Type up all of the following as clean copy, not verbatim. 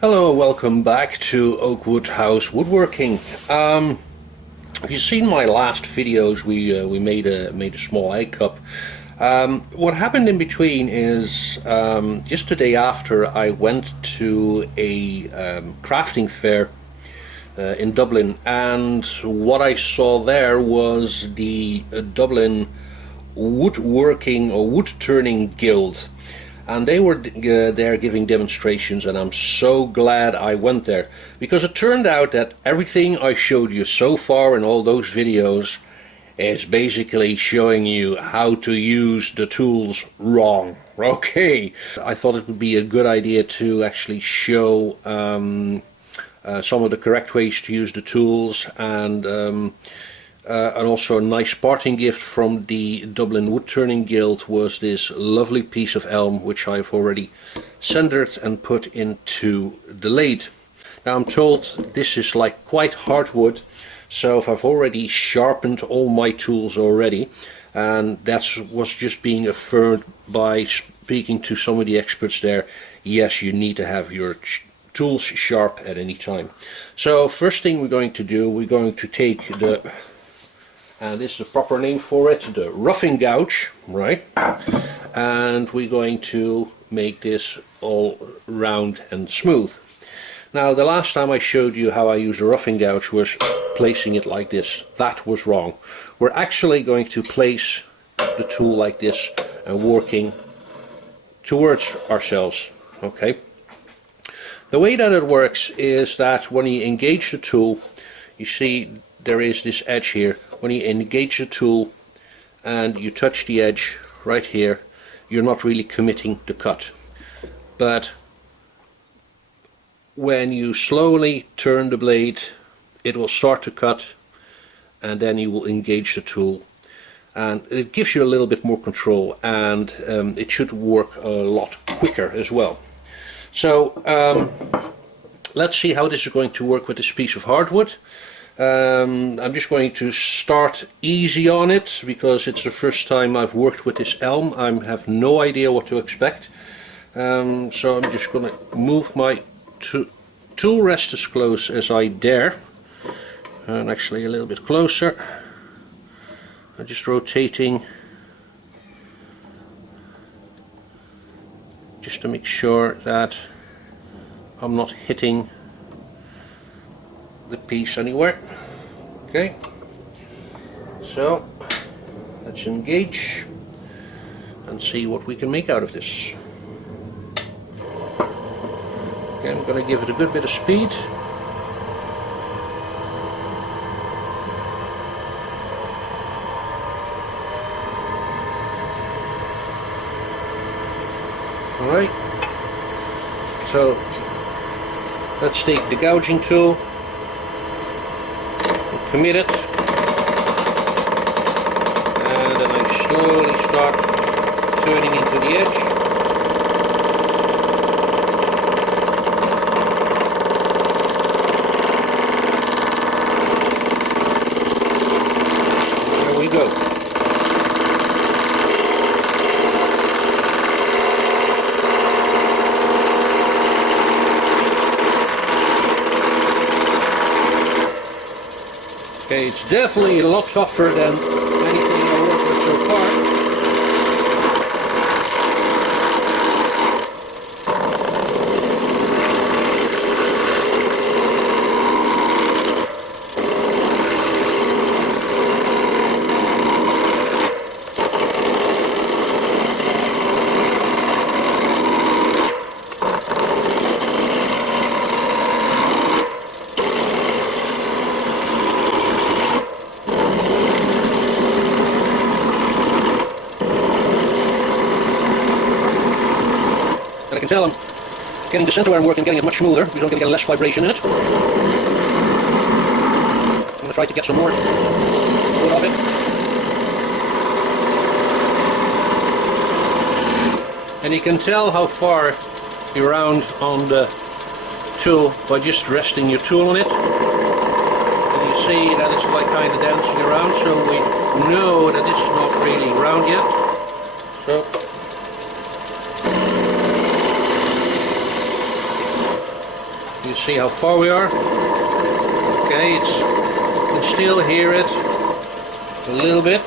Hello, welcome back to Oakwood House Woodworking. If you've seen my last videos, we made a small egg cup. What happened in between is just the day after I went to a crafting fair in Dublin, and what I saw there was the Dublin Woodworking or Wood Turning Guild. And they were there giving demonstrations, and I'm so glad I went there, because it turned out that everything I showed you so far in all those videos is basically showing you how to use the tools wrong. Okay, I thought it would be a good idea to actually show some of the correct ways to use the tools, and also a nice parting gift from the Dublin Woodturning Guild was this lovely piece of elm, which I've already centered and put into the lathe. Now I'm told this is like quite hardwood, so if I've already sharpened all my tools already, and that was just being affirmed by speaking to some of the experts there. Yes, you need to have your tools sharp at any time. So first thing we're going to do, we're going to take the, and this is the proper name for it, the roughing gouge, right? And we're going to make this all round and smooth. Now, the last time I showed you how I use a roughing gouge was placing it like this. That was wrong. We're actually going to place the tool like this and working towards ourselves, okay? The way that it works is that when you engage the tool, you see there is this edge here. When you engage the tool and you touch the edge right here, you're not really committing the cut. But when you slowly turn the blade, it will start to cut, and then you will engage the tool, and it gives you a little bit more control, and it should work a lot quicker as well. So let's see how this is going to work with this piece of hardwood. I'm just going to start easy on it because it's the first time I've worked with this elm. I have no idea what to expect. So I'm just going to move my tool rest as close as I dare, and actually a little bit closer. I'm just rotating just to make sure that I'm not hitting the piece anywhere. Okay, so let's engage and see what we can make out of this. Okay, I'm going to give it a good bit of speed. Alright, so let's take the gouging tool, commit it, and then I slowly start turning into the edge. There we go. Okay, it's definitely a lot tougher than anything I worked with so far. I can tell I'm getting the center where I'm working, getting it much smoother because I'm going to get less vibration in it. I'm going to try to get some more wood off it. And you can tell how far you're round on the tool by just resting your tool on it. And you see that it's like kind of dancing around, so we know that this is not really round yet. So see how far we are. Okay, you can still hear it a little bit.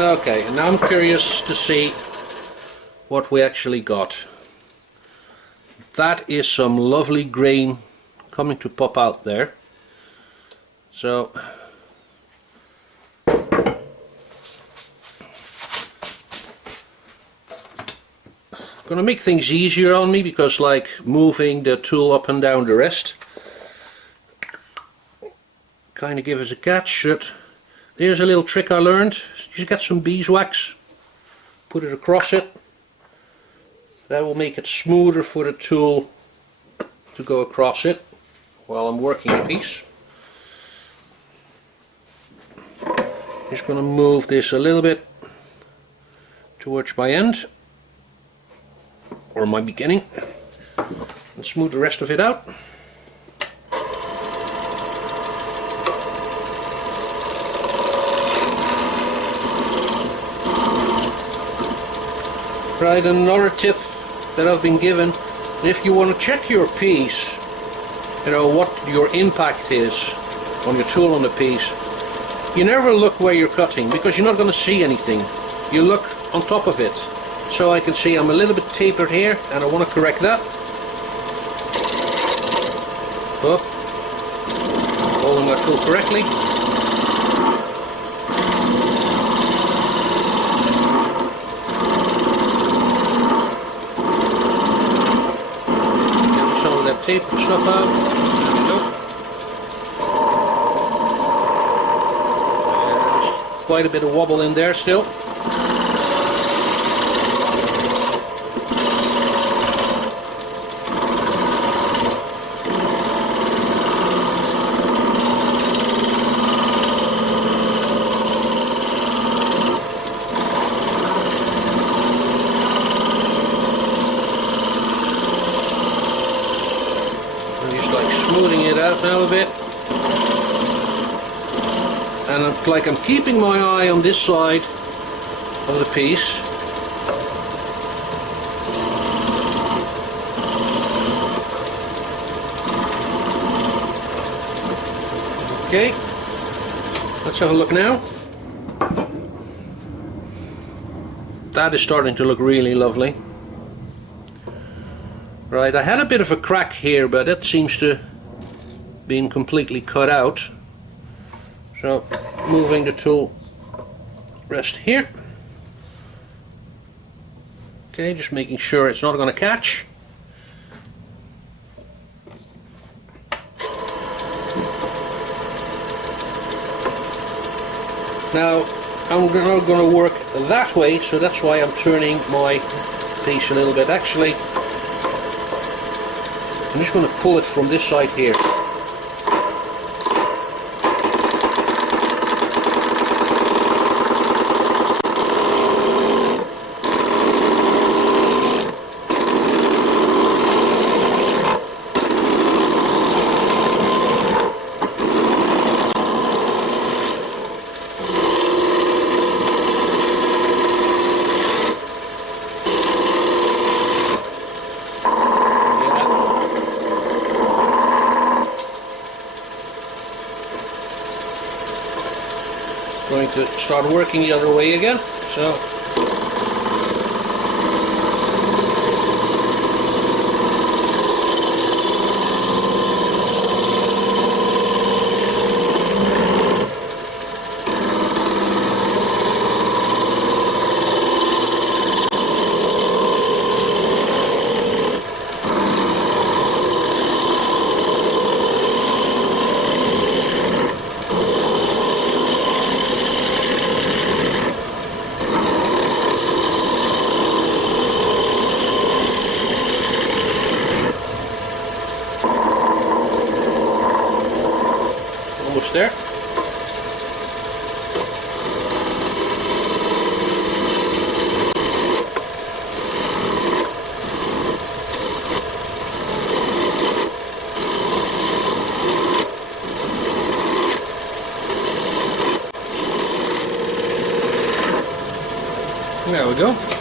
Okay, and now I'm curious to see what we actually got. That is some lovely grain coming to pop out there. So gonna make things easier on me, because like moving the tool up and down the rest kind of give us a catch. There's a little trick I learned. You get some beeswax, put it across it. That will make it smoother for the tool to go across it while I'm working a piece. Just going to move this a little bit towards my end, or my beginning, and smooth the rest of it out. Right, another tip that I've been given, if you want to check your piece, you know, what your impact is on your tool on the piece, you never look where you're cutting, because you're not going to see anything. You look on top of it. So I can see I'm a little bit tapered here, and I want to correct that. Up, holding my tool correctly. Tape and stuff out. There we go. There's quite a bit of wobble in there still. Smoothing it out now a bit, and it's like I'm keeping my eye on this side of the piece. Okay, let's have a look now. That is starting to look really lovely. Right, I had a bit of a crack here, but that seems to been completely cut out. So moving the tool rest here. Okay, just making sure it's not going to catch. Now I'm not going to work that way, so that's why I'm turning my piece a little bit. Actually, I'm just going to pull it from this side here. Going to start working the other way again. So almost there. we go.